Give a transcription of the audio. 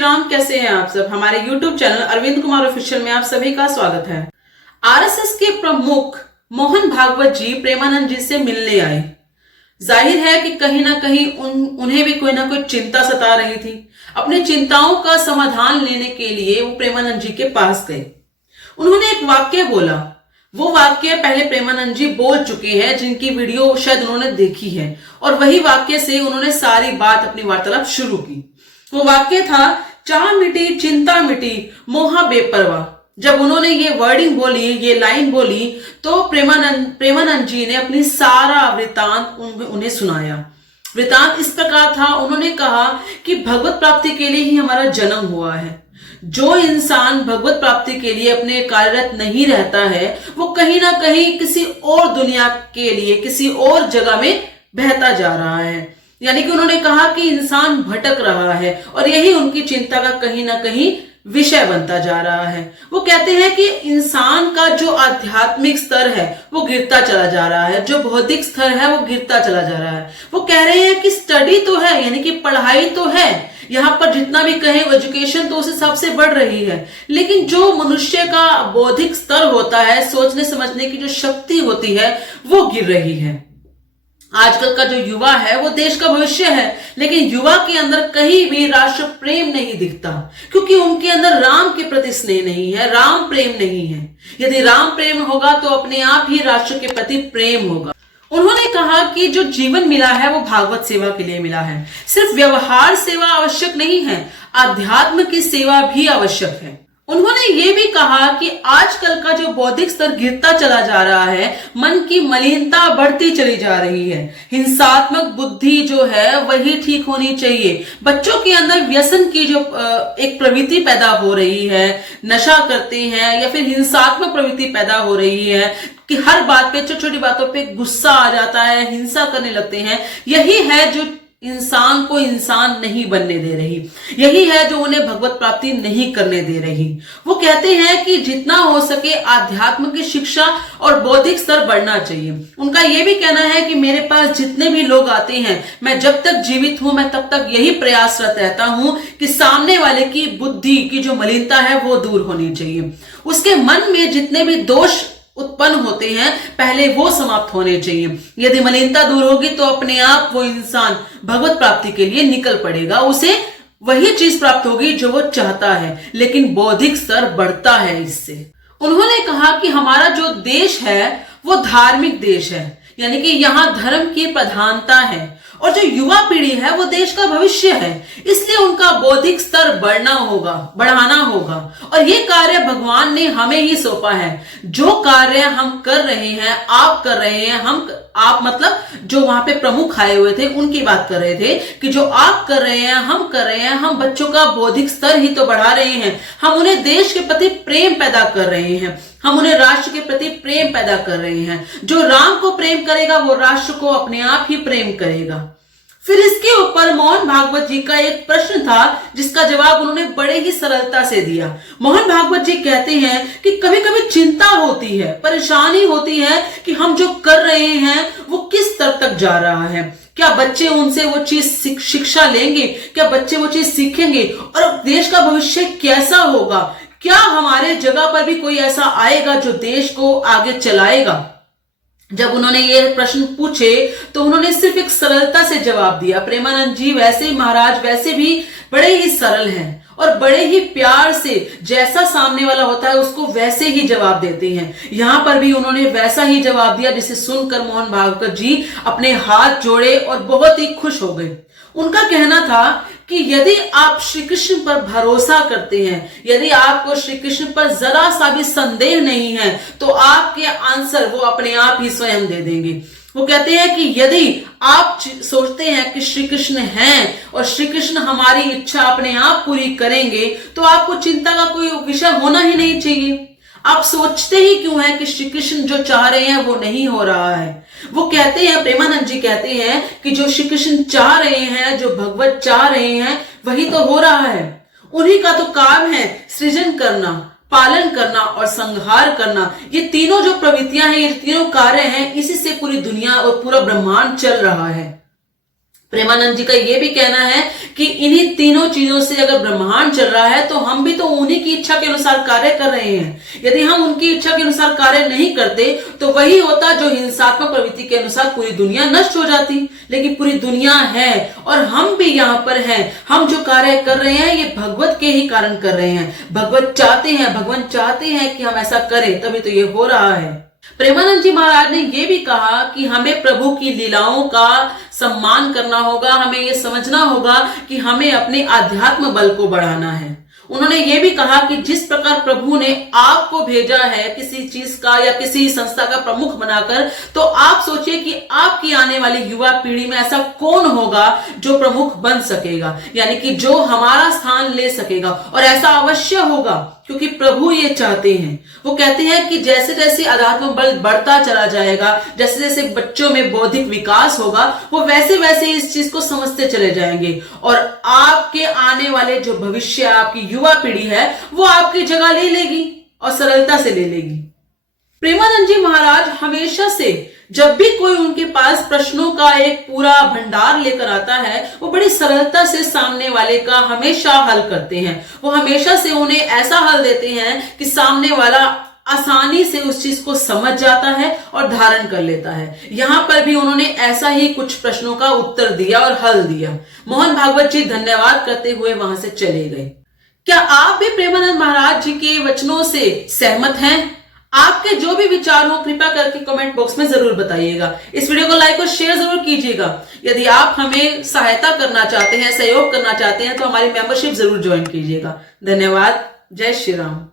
राम, कैसे हैं आप सब। हमारे YouTube channel Arvind Kumar official में आप सभी का स्वागत है। आरएसएस के प्रमुख मोहन भागवत जी प्रेमानंद जी से मिलने आए। जाहिर है कि कहीं ना कहीं उन्हें भी कोई ना कोई चिंता सता रही थी। अपनी चिंताओं का समाधान लेने के लिए वो प्रेमानंद जी के पास गए। उन्होंने एक वाक्य बोला। वो वाक्य पहले प्रेमानंद जी बोल चुके हैं, जिनकी वीडियो शायद उन्होंने देखी है, और वही वाक्य से उन्होंने सारी बात अपनी वार्तालाप शुरू की। वो वाक्य था, चाह मिटी चिंता मिटी मोहा बेपरवाह। जब उन्होंने ये वर्डिंग बोली, ये लाइन बोली, तो प्रेमानंद जी ने अपनी सारा वृतांत उन्हें सुनाया। वृतांत इस प्रकार था, उन्होंने कहा कि भगवत प्राप्ति के लिए ही हमारा जन्म हुआ है। जो इंसान भगवत प्राप्ति के लिए अपने कार्यरत नहीं रहता है, वो कहीं ना कहीं किसी और दुनिया के लिए किसी और जगह में बहता जा रहा है। यानी कि उन्होंने कहा कि इंसान भटक रहा है, और यही उनकी चिंता का कहीं ना कहीं विषय बनता जा रहा है। वो कहते हैं कि इंसान का जो आध्यात्मिक स्तर है वो गिरता चला जा रहा है, जो बौद्धिक स्तर है वो गिरता चला जा रहा है। वो कह रहे हैं कि स्टडी तो है, यानी कि पढ़ाई तो है, यहाँ पर जितना भी कहें एजुकेशन तो उस हिसाब से बढ़ रही है, लेकिन जो मनुष्य का बौद्धिक स्तर होता है, सोचने समझने की जो शक्ति होती है, वो गिर रही है। आजकल का जो युवा है वो देश का भविष्य है, लेकिन युवा के अंदर कहीं भी राष्ट्र प्रेम नहीं दिखता, क्योंकि उनके अंदर राम के प्रति स्नेह नहीं है, राम प्रेम नहीं है। यदि राम प्रेम होगा तो अपने आप ही राष्ट्र के प्रति प्रेम होगा। उन्होंने कहा कि जो जीवन मिला है वो भागवत सेवा के लिए मिला है। सिर्फ व्यवहार सेवा आवश्यक नहीं है, आध्यात्म की सेवा भी आवश्यक है। उन्होंने ये भी कहा कि आजकल का जो बौद्धिक स्तर गिरता चला जा रहा है, मन की मलिनता बढ़ती चली जा रही है, हिंसात्मक बुद्धि जो है वही ठीक होनी चाहिए। बच्चों के अंदर व्यसन की जो एक प्रवृत्ति पैदा हो रही है, नशा करते हैं या फिर हिंसात्मक प्रवृत्ति पैदा हो रही है कि हर बात पे, छोटी छोटी बातों पे गुस्सा आ जाता है, हिंसा करने लगते हैं। यही है जो इंसान को इंसान नहीं बनने दे रही, यही है जो उन्हें भगवत प्राप्ति नहीं करने दे रही। वो कहते हैं कि जितना हो सके आध्यात्म की शिक्षा और बौद्धिक स्तर बढ़ना चाहिए। उनका यह भी कहना है कि मेरे पास जितने भी लोग आते हैं, मैं जब तक जीवित हूं, मैं तब तक यही प्रयासरत रहता हूं कि सामने वाले की बुद्धि की जो मलिनता है वो दूर होनी चाहिए। उसके मन में जितने भी दोष उत्पन्न होते हैं, पहले वो समाप्त होने चाहिए। यदि मलिनता दूर होगी तो अपने आप वो इंसान भगवत प्राप्ति के लिए निकल पड़ेगा, उसे वही चीज प्राप्त होगी जो वो चाहता है, लेकिन बौद्धिक स्तर बढ़ता है इससे। उन्होंने कहा कि हमारा जो देश है वो धार्मिक देश है, यानी कि यहाँ धर्म की प्रधानता है, और जो युवा पीढ़ी है वो देश का भविष्य है, इसलिए उनका बौद्धिक स्तर बढ़ाना होगा। और ये कार्य भगवान ने हमें ही सौंपा है। जो कार्य हम कर रहे हैं, आप कर रहे हैं, आप मतलब जो वहां पे प्रमुख आए हुए थे उनकी बात कर रहे थे कि जो आप कर रहे हैं, हम कर रहे हैं, हम बच्चों का बौद्धिक स्तर ही तो बढ़ा रहे हैं। हम उन्हें देश के प्रति प्रेम पैदा कर रहे हैं, हम उन्हें राष्ट्र के प्रति प्रेम पैदा कर रहे हैं। जो राम को प्रेम करेगा वो राष्ट्र को अपने आप ही प्रेम करेगा। फिर इसके ऊपर मोहन भागवत जी का एक प्रश्न था, जिसका जवाब उन्होंने बड़े ही सरलता से दिया। मोहन भागवत जी कहते हैं कि कभी कभी चिंता होती है, परेशानी होती है कि हम जो कर रहे हैं वो किस स्तर तक जा रहा है। क्या बच्चे उनसे वो चीज शिक्षा लेंगे? क्या बच्चे वो चीज सीखेंगे? और देश का भविष्य कैसा होगा? क्या हमारे जगह पर भी कोई ऐसा आएगा जो देश को आगे चलाएगा? जब उन्होंने ये प्रश्न पूछे तो उन्होंने सिर्फ एक सरलता से जवाब दिया। प्रेमानंद जी वैसे ही महाराज वैसे भी बड़े ही सरल हैं और बड़े ही प्यार से जैसा सामने वाला होता है उसको वैसे ही जवाब देते हैं। यहां पर भी उन्होंने वैसा ही जवाब दिया, जिसे सुनकर मोहन भागवत जी अपने हाथ जोड़े और बहुत ही खुश हो गए। उनका कहना था कि यदि आप श्री कृष्ण पर भरोसा करते हैं, यदि आपको श्री कृष्ण पर जरा सा भी संदेह नहीं है, तो आपके आंसर वो अपने आप ही स्वयं दे देंगे। वो कहते हैं कि यदि आप सोचते हैं कि श्री कृष्ण हैं और श्री कृष्ण हमारी इच्छा अपने आप पूरी करेंगे, तो आपको चिंता का कोई विषय होना ही नहीं चाहिए। आप सोचते ही क्यों हैं कि श्री कृष्ण जो चाह रहे हैं वो नहीं हो रहा है। वो कहते हैं, प्रेमानंद जी कहते हैं कि जो श्री कृष्ण चाह रहे हैं, जो भगवत चाह रहे हैं, वही तो हो रहा है। उन्हीं का तो काम है सृजन करना, पालन करना और संहार करना। ये तीनों जो प्रवृत्तियां हैं, ये तीनों कार्य हैं, इसी से पूरी दुनिया और पूरा ब्रह्मांड चल रहा है। प्रेमानंद जी का यह भी कहना है कि इन्हीं तीनों चीजों से अगर ब्रह्मांड चल रहा है तो हम भी तो उन्हीं की इच्छा के अनुसार कार्य कर रहे हैं। यदि हम उनकी इच्छा के अनुसार कार्य नहीं करते तो वही होता जो हिंसात्मक प्रवृत्ति के अनुसार पूरी दुनिया नष्ट हो जाती। लेकिन पूरी दुनिया है और हम भी यहाँ पर हैं। हम जो कार्य कर रहे हैं ये भगवत के ही कारण कर रहे हैं। भगवत चाहते हैं, भगवान चाहते हैं कि हम ऐसा करें, तभी तो ये हो रहा है। प्रेमानंद जी महाराज ने यह भी कहा कि हमें प्रभु की लीलाओं का सम्मान करना होगा। हमें यह समझना होगा कि हमें अपने आध्यात्म बल को बढ़ाना है। उन्होंने यह भी कहा कि जिस प्रकार प्रभु ने आपको भेजा है किसी चीज का या किसी संस्था का प्रमुख बनाकर, तो आप सोचिए कि आपकी आने वाली युवा पीढ़ी में ऐसा कौन होगा जो प्रमुख बन सकेगा, यानी कि जो हमारा स्थान ले सकेगा। और ऐसा अवश्य होगा क्योंकि प्रभु ये चाहते हैं। वो कहते हैं कि जैसे जैसे आध्यात्म बल बढ़ता चला जाएगा, जैसे जैसे बच्चों में बौद्धिक विकास होगा, वो वैसे वैसे इस चीज को समझते चले जाएंगे और आपके आने वाले जो भविष्य, आपकी युवा पीढ़ी है, वो आपकी जगह ले लेगी और सरलता से ले लेगी। प्रेमानंद जी महाराज हमेशा से जब भी कोई उनके पास प्रश्नों का एक पूरा भंडार लेकर आता है, वो बड़ी सरलता से सामने वाले का हमेशा हल करते हैं। वो हमेशा से उन्हें ऐसा हल देते हैं कि सामने वाला आसानी से उस चीज को समझ जाता है और धारण कर लेता है। यहां पर भी उन्होंने ऐसा ही कुछ प्रश्नों का उत्तर दिया और हल दिया। मोहन भागवत जी धन्यवाद करते हुए वहां से चले गए। क्या आप भी प्रेमानंद महाराज जी के वचनों से सहमत हैं? आपके जो भी विचार हो कृपया करके कमेंट बॉक्स में जरूर बताइएगा। इस वीडियो को लाइक और शेयर जरूर कीजिएगा। यदि आप हमें सहायता करना चाहते हैं, सहयोग करना चाहते हैं, तो हमारी मेंबरशिप जरूर ज्वाइन कीजिएगा। धन्यवाद। जय श्री राम।